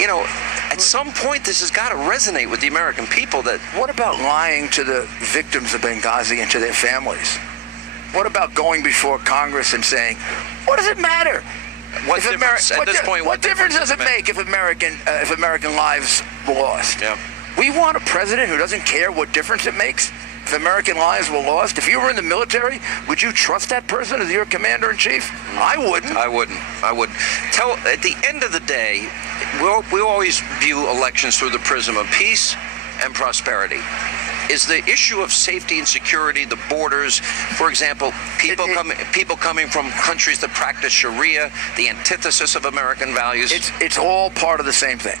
you know, at some point this has got to resonate with the American people. That what about lying to the victims of Benghazi and to their families? What about going before Congress and saying, what does it matter? What difference does it make if American lives were lost? Yeah. We want a president who doesn't care what difference it makes if American lives were lost. If you were in the military, would you trust that person as your commander-in-chief? I wouldn't. I wouldn't. At the end of the day, we always view elections through the prism of peace and prosperity. Is the issue of safety and security, the borders, for example, people coming from countries that practice Sharia, the antithesis of American values? It's all part of the same thing.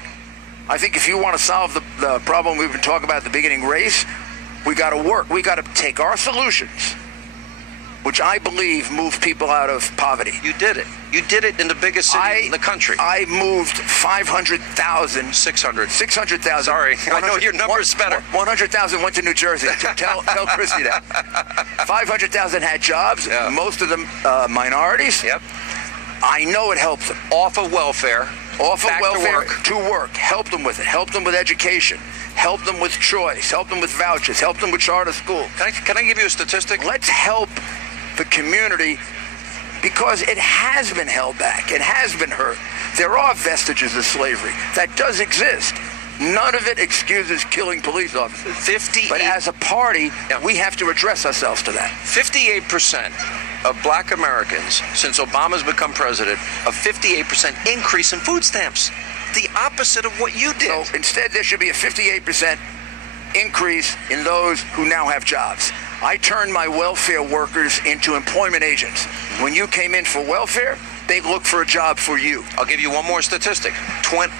I think if you want to solve the problem we've been talking about at the beginning, race, we got to work. We got to take our solutions, which I believe move people out of poverty. You did it. You did it in the biggest city in the country. I moved 500,000. 600,000. Sorry, I know your number's better. 100,000 went to New Jersey. Tell Christy that. 500,000 had jobs, most of them minorities. Yep. I know it helped them. Off of welfare. To work. Help them with it. Help them with education. Help them with choice. Help them with vouchers. Help them with charter school. Can I give you a statistic? Let's help the community, because it has been held back. It has been hurt. There are vestiges of slavery. That does exist. None of it excuses killing police officers. But as a party, we have to address ourselves to that. 58% of black Americans, since Obama's become president, a 58% increase in food stamps. The opposite of what you did. So instead, there should be a 58% increase in those who now have jobs. I turned my welfare workers into employment agents. When you came in for welfare, they look for a job for you. I'll give you one more statistic.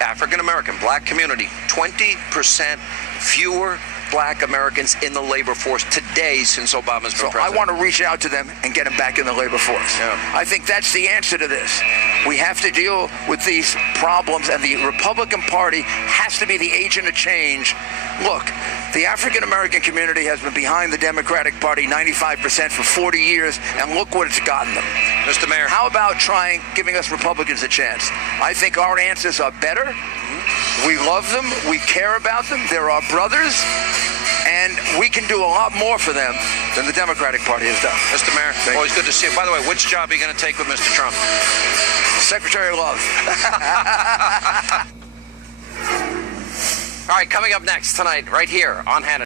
African-American, black community, 20% fewer black Americans in the labor force today since Obama's been president. I want to reach out to them and get them back in the labor force. Yeah. I think that's the answer to this. We have to deal with these problems, and the Republican Party has to be the agent of change. Look, the African-American community has been behind the Democratic Party 95% for 40 years, and look what it's gotten them. Mr. Mayor. How about giving us Republicans a chance? I think our answers are better. We love them. We care about them. They're our brothers. And we can do a lot more for them than the Democratic Party has done. Mr. Mayor, always good to see you. By the way, which job are you going to take with Mr. Trump? Secretary of Love. All right, coming up next tonight, right here on Hannity.